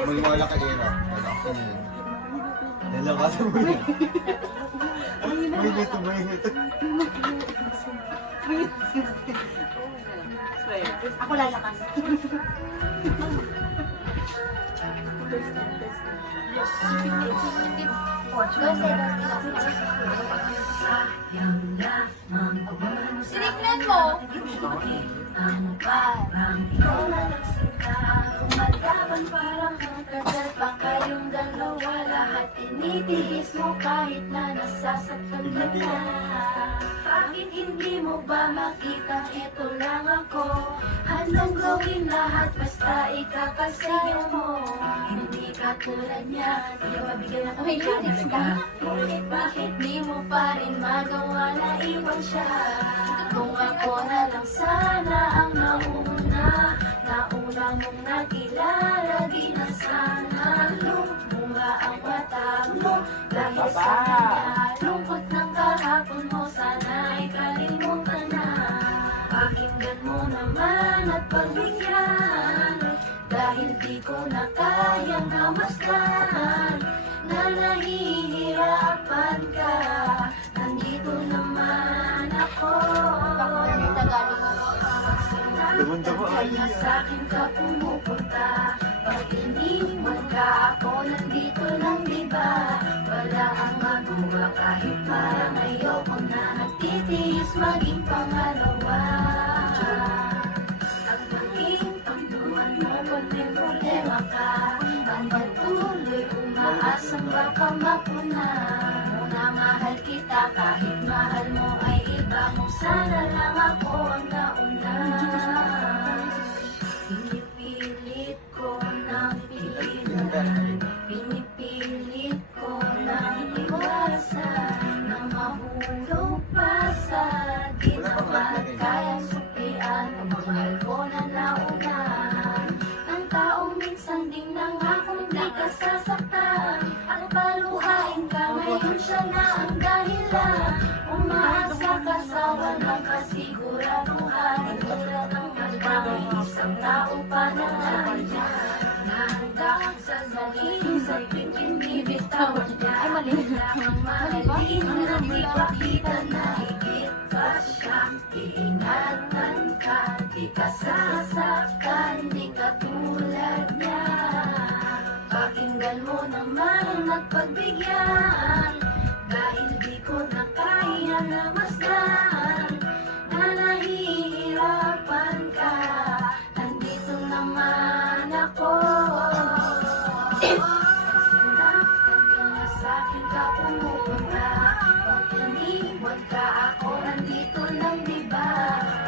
Wala ka din ah. Wala ka din. Nalakasan mo yan. Mainit, mainit. Ako lalakas. Sinignan mo! Kumalaban parang magkagal pa kayong dalawa. Lahat tinitiis mo kahit na nasasaktan ka na. Bakit hindi mo ba makita ito lang ako? Handang gawin lahat basta ikakasayo mo. Hindi ka tulad niya, hindi ka mabigyan ng kumikita. Ngunit bakit di mo pa rin magawa na iwan siya? Kung ako na lang sana ang nauna, nauna mong nakilala, di na sana lumunga ang mata mo. Dahil sa kanya, lungkot ng kahapon mo, sana ay kalimutan na. Pakinggan mo naman at pagbigyan, dahil di ko na kayang namasdan na nahihirapan ka. Nandito naman ako. Dumanda ko ay. Kaya sa'kin ka pumupunta. Pag iniwan ka ako, nandito lang diba? Wala kang magawa kahit parang ayoko na nagtitiis maging pangalawa. Ang maging pagduman mo pag may problema ka, ang patuloy umaasang baka mapuna. Muna mahal kita kahit mahal mo ay iba, kung sana lang ako ang nauna. Pinipilit ko ng pigilan, pinipilit ko ng iwasan, na mahulog pa sa ginawa at kayang suplian. Mahal ko na nauna ang taong minsan ding nangakong di ka sasaktan. Ang paluhain ka ngayon, siya na ang dahilan. Umaasa ka sa walang kasiguraduhan. Tulad ng matangay, isang tao pa na nandyan. Nahanda sa saling sa pinibitaw niya. Wala kang mahalin na di pakita na higit pa siya. Iingatan ka, di ka sasaktan, di ka tulad niya. Pakinggan mo naman at pagbigyan, dahil di ko na kaya na masdan na nahihirapan ka. Nandito naman ako. Sinaktan ka na sa'kin ka pumupunta. Pag iniwan ka ako, nandito lang diba?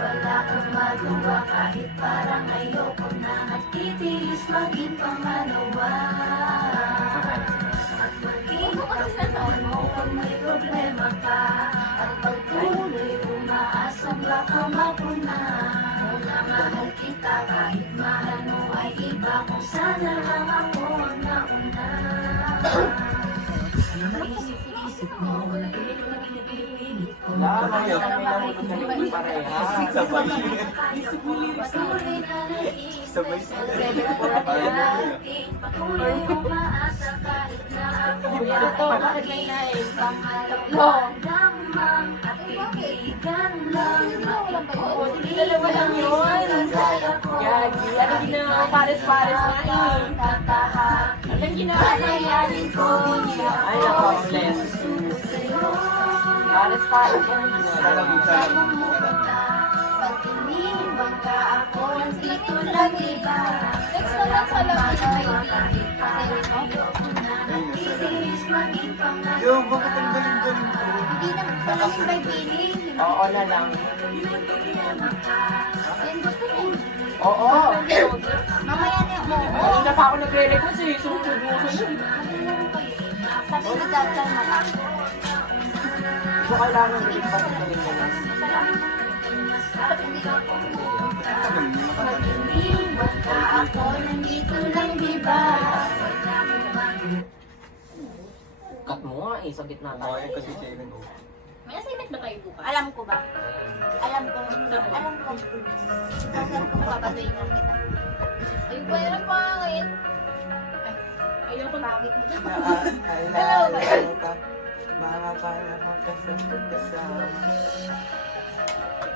Wala kang magawa kahit parang ayoko na nagtitiis maging pangalawa. At maging pagkakataon mo pag may problema ka, at pagtuloy umaasang baka mapuna. Muna mahal kita kahit mahal mo ay iba, kung sana lang ako ang nauna. Naisip-isip mo, wala pilit ko. Ayaw, kailangan ko pareha. Sabay. Sabay Patuloy umaasa kahit na ako ay pangalawa lamang at kaibigan lang. Dalawa lang yun. Gagi, ano ginawa? Pares-pares na Anong ginawa na yan? Ay, ako, bless. Pares-pares yan. Pag iniwan ka ako, nandito lang iba. Next naman sa labas na Kahit parang ayoko na nagtitiis maging pangalawa. Yo, bakit ang galing-galing ko? Hindi naman pala yung may piling. Oo na lang. Yan gusto niya. Oo. Mamaya na ako. Hindi na pa ako nagre-request eh. Sunod mo sunod. Sabi ni Dad, malang. So, kailangan ulit pa sa galing na lang. Mag-iniwan ka ako, nandito lang diba? Cut mo nga eh, sa gitna tayo. Ay, kasi siya yun. May assignment ba tayo bukas? Alam ko ba? Alam ko. Alam ko babatuin lang kita. Ay, ba yan ang pangit? Ay, Pangit mo. Naalala mo pa, mga panahon kasama.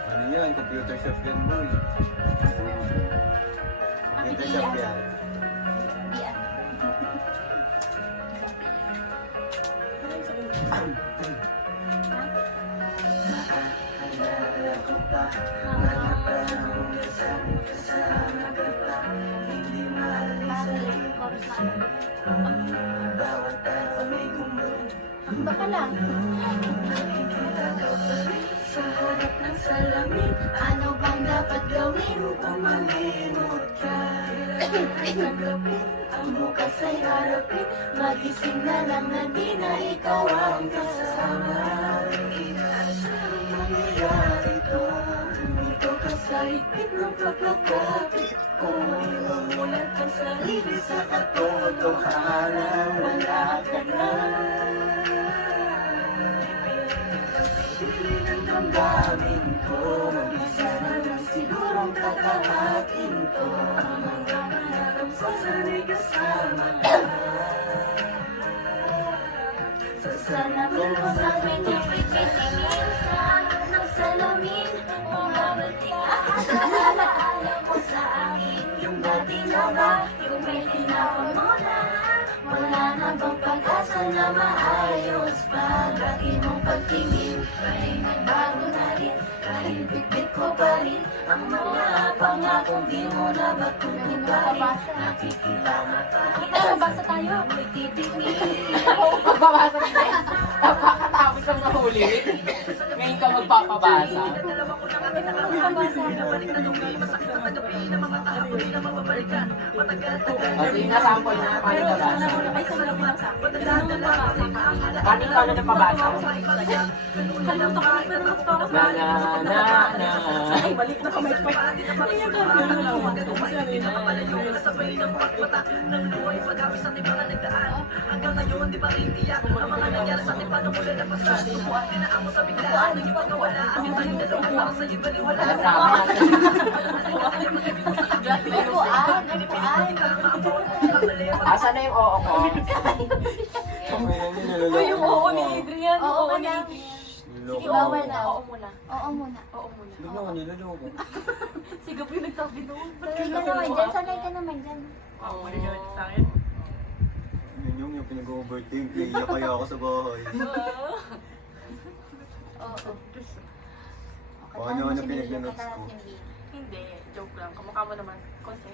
Ano yan? Computer shop yan mo eh. Computer shop yan. Di ano. Naalala ko pa, mga panahon kasama ka pa. Hindi maalis sa Bakit? Chorus na ano. bawat araw may gumawa. Baka lang. Sa harap ng salamin, ano bang dapat gawin? Upang malimot ka. Tanggapin, ang bukas ay harapin. Magising na lang na di na ikaw ang kasama. Saan mangyayari to? Dito ka sa higpit ng pagkakapit ko. Iwamulat ang sarili sa katotohanan. Wala ka na. Pili ng damdamin ko. Isa na lang sigurong kakahatin ko. Ang pangarap sa sanay kasama ka. Sa salamin mo sa akin yung ipitingin sa harap ng salamin. Bumabalik ka sa alaala mo sa akin. Yung dati na ba, yung may tinapon mo na. Wala na bang pag-asa na maayos pa? Lagi mong pagtingin, ay nagbago na rin. Dahil bitbit ko pa rin ang mga pangakong di mo na matutuparin. Nakikita nga pa rin. Magbasa tayo. Ako'y titingin. Magbabasa ka din. Napakatapos ng nahuli. Ngayon ka magpapabasa. O sige na, sample na paano babasa. Paano ka na napabasa? Na. Balik na kamay pa. Asa na yung oo ko? Yung oo ni Adrian. Oo Oo ni na. Sige, Loko. bawal na. Oo muna. Oo muna. Oo muna. Bigla ko niloloko. Sigap yung nagsabi doon. Sanay ka naman dyan. Sanay ka naman dyan. Oo, manigalit sa akin. Yun yung pinag-overthink. Iiyak kaya ako sa bahay. Oo. Ano na pinagnanotes ko? Hindi, joke lang. Kamukha mo naman. Konti.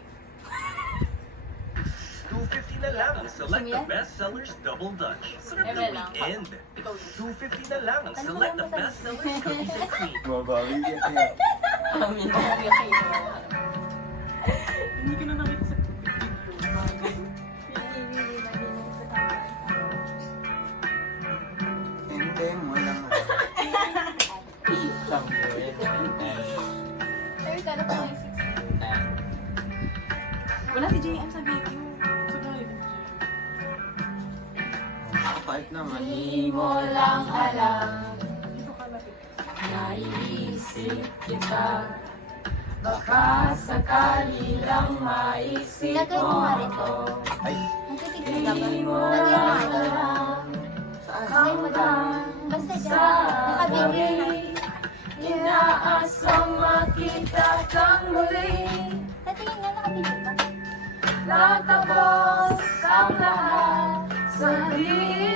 $2.50 na lang ang Select the Best Sellers Double Dutch. Sarap Eme ng lang. weekend. Ikaw yun. $2.50 na lang ang Select the Best Sellers Cookies and Cream. Mabawi ka kaya. Amin. Hindi ko na nakita sa Hindi mo lang. Sir, kala ko may 16. Wala si JM sa video. Kahit naman. Di mo lang alam. Dito ka lapit. Naiisip kita. Baka sakali lang maisip Lagay mo nga rin to. Ay, Nagtitigil ka ba? Di mo Lagay mo lang nga ito. alam. Lagay mo dyan. Basta dyan. Sa Nakabigil. gabi, inaasang makita kang muli. Tatingin nga, nakabigil ka. Natapos ang lahat sa di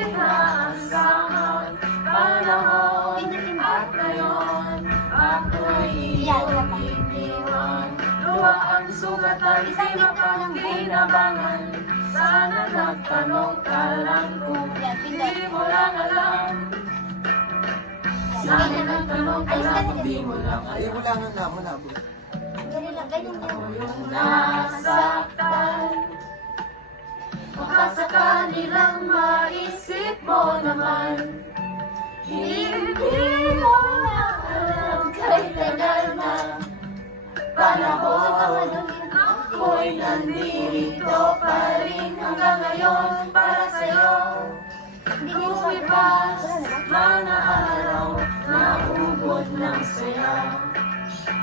inaasahan panahon at ngayon ako'y iyong iniwan. Luwa ang sugatan, di mapagkinabangan. Sana nagtanong ka lang kung di mo lang alam. Sana nagtanong ka lang kung di mo lang ay alam. wala nga lang. Malabo. Ganyan lang, ganyan lang. Yung nasaktan, baka sakali lang maisip mo naman. Hindi mo na alam kay tagal na panahon. Ako'y nandito pa rin hanggang ngayon para sa'yo. Lumipas mga araw na ubod ng saya.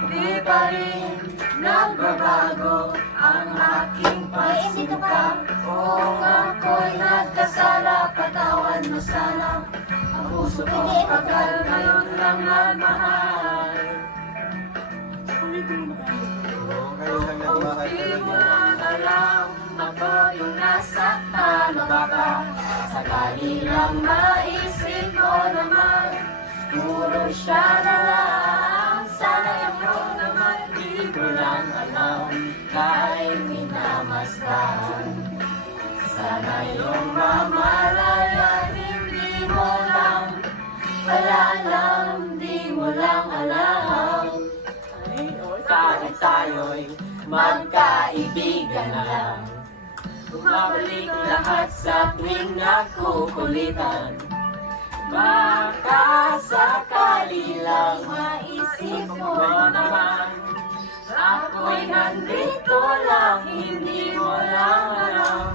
Di pa rin nagbabago ang aking pagsuka. Kung ako'y mo sana ang puso ko tagal ngayon lang nagmahal. Ulitin mo na kayo. Oo, ngayon lang nagmahal Di mo talaga. lang alam ako yung nasaktan o baka sakali lang maisip mo naman puro siya na lang. Sana ako naman di mo lang alam kahit minamasdan. Sana yung mamalayan hindi mo lang alam, di mo lang alam. Ay, oh, Sana tayo'y magkaibigan lang. Bumabalik lahat sa tuwing nakukulitan. Baka sakali lang Maisip mo naman ako'y nandito lang, hindi mo lang alam.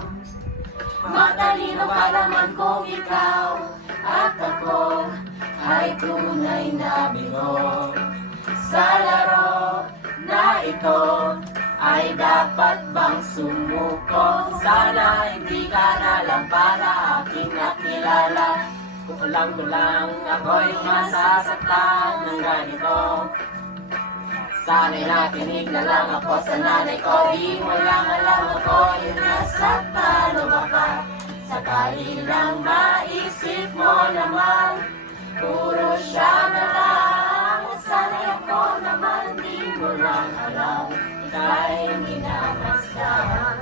matalino ka naman kung ikaw at ako ay tunay na bigo. Sa laro na ito ay dapat bang sumuko? Sana hindi ka na lang para aking nakilala. Kulang ko lang ako'y masasaktan ng ganito. Sana'y nakinig na lang ako sa nanay ko. Di mo lang alam ako yung nasaktan o baka sakali lang maisip mo naman puro siya na lang. Sana'y ako naman di mo lang alam ika'y minamasdan.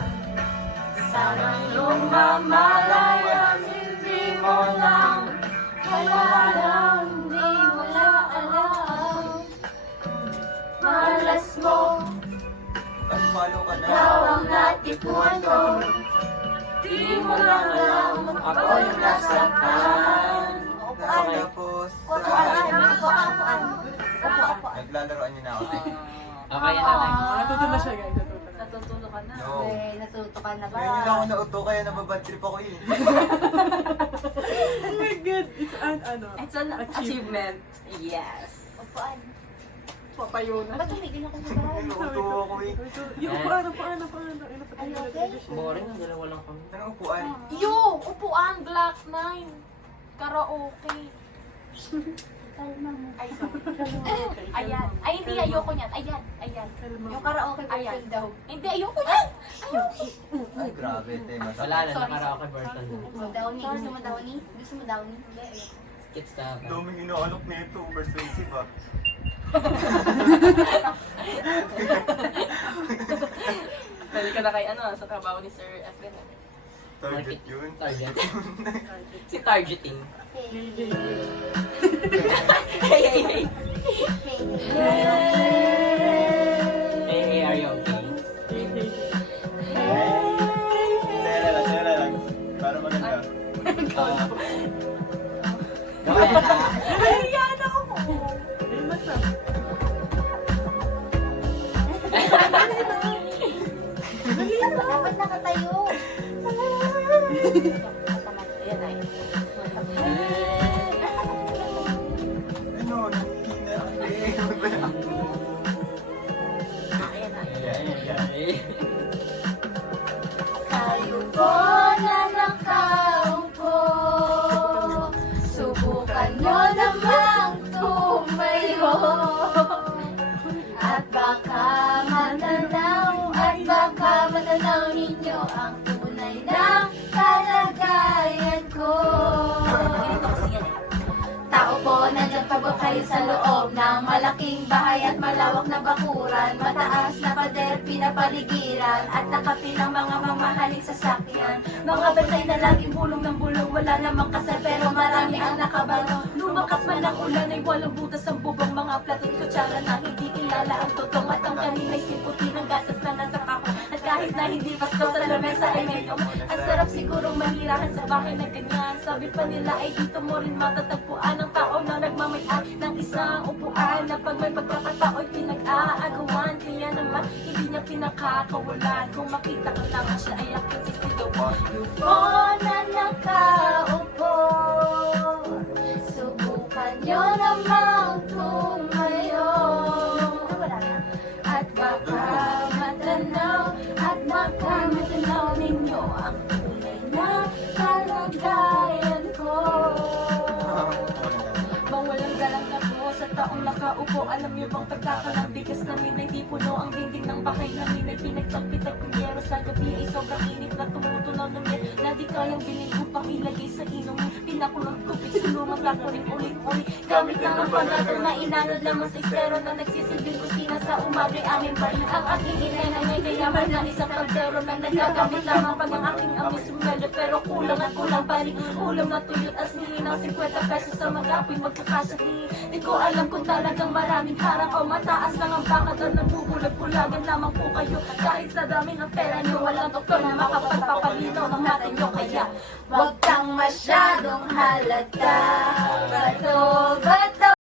Sana yung mamalayan hindi mo lang alam, di mo lang alam. Malas mo, Pag-follow ka na. ikaw ang natipuan ko. Di mo lang alam, ako yung nasaktan. Tapos, naglalaroan niyo na ako. Okay na tayo. Natuto na siya, guys. Natuto na. Natutulo ka na. No. Eh, natuto ka na ba? Ngayon lang ako nauto kaya nababad trip ako eh. Oh my God! It's an, ano, It's an achievement. Yes. Upuan. papayo na. Ba't tumigil ako sa bahay? Nauto ako eh. Yung upuan. Ay, okay. Boring, ang dalawa lang kami. Anong upuan? Yo, upuan, Black 9. Karaoke. Kalma mo. Ay, sorry. Ayan. Ay, hindi, ayoko niyan. Ayan, ayan. Yung karaoke Ayan. version daw. Hindi, ayoko niyan. Ay, grabe, tema. Wala na, nakaraoke version na. Gusto mo daw ni? Gusto mo daw ni? Gusto mo daw ni? Hindi, ayoko. Skits na. Daming inaalok nito, persuasive ah. Balik ka na kay ano, sa trabaho ni Sir Efren. Target yun. Target. Si targeting. Hey, Hey, hey, hey. hey, Hey, hey, are you okay? Sera lang. Para maganda. Gawin na. Ayan ako po. Eh, basta. Dapat nakatayo. Ayan ay. Ano, nanghihina ang leg. Ayan ay. Tayo ko na nakaupo. Subukan nyo namang tumayo. At baka matanaw ninyo ang tunay na kalagayan ko. Ganito kasi yan eh. Tao po, nandiyan pa ba kayo sa loob ng malaking bahay at malawak na bakuran? Mataas na pader, pinapaligiran at nakapilang mga mamahaling sasakyan. Mga bantay na laging bulong ng bulong, wala namang kasal pero marami ang nakabalo. Lumakas man ang ulan ay walang butas ang bubong, mga platot kutsara na hindi kilala ang totong at ang kanina'y simputi ng gatas na nasa kako. At kahit na hindi pasto sa lamesa ay medyo ang sarap sigurong manirahan sa bahay na ganyan. Sabi pa nila ay dito mo rin matatagpuan ang tao na nagmamayari ng isang upuan na pag may pagkakatao'y pinag-aagawan. Kaya naman hindi niya pinakakawalan. Kung makita ko lang siya ay aking sisigaw. Yuko na nakaupo, subukan nyo namang tumayo. At baka matanaw ninyo ang tunay na kalagayan ko. nakaupo. Alam niyo bang pagkakalang bigas namin ay di puno. Ang dingding ng bahay namin ay pinagtagpitag ng yero. Sa gabi ay sobrang init na tumutunaw ng yen na di kayang bilhin upang ilagay sa inumin. Pinakulang tubig, sulungan na ulit-ulit. Gamit lang ang panato na inanod lamang sa estero na nagsisilbing kusina sa umabri aming bar. Ang aking inay na may kayaman na isang kaldero na nagagamit lamang pag ang aking amoy sumelo. Pero kulang at kulang pa rin ulam na tuyot as nili ng 50 pesos sa mag-apoy magkakasya. Di ko alam kung talagang maraming harang o mataas lang ang bakad o nagbubulag-bulagan lamang po kayo. Kahit sa dami ng pera nyo, walang doktor na makapagpapalinaw ng mata nyo. Kaya wag kang masyadong halata. Bato, bato.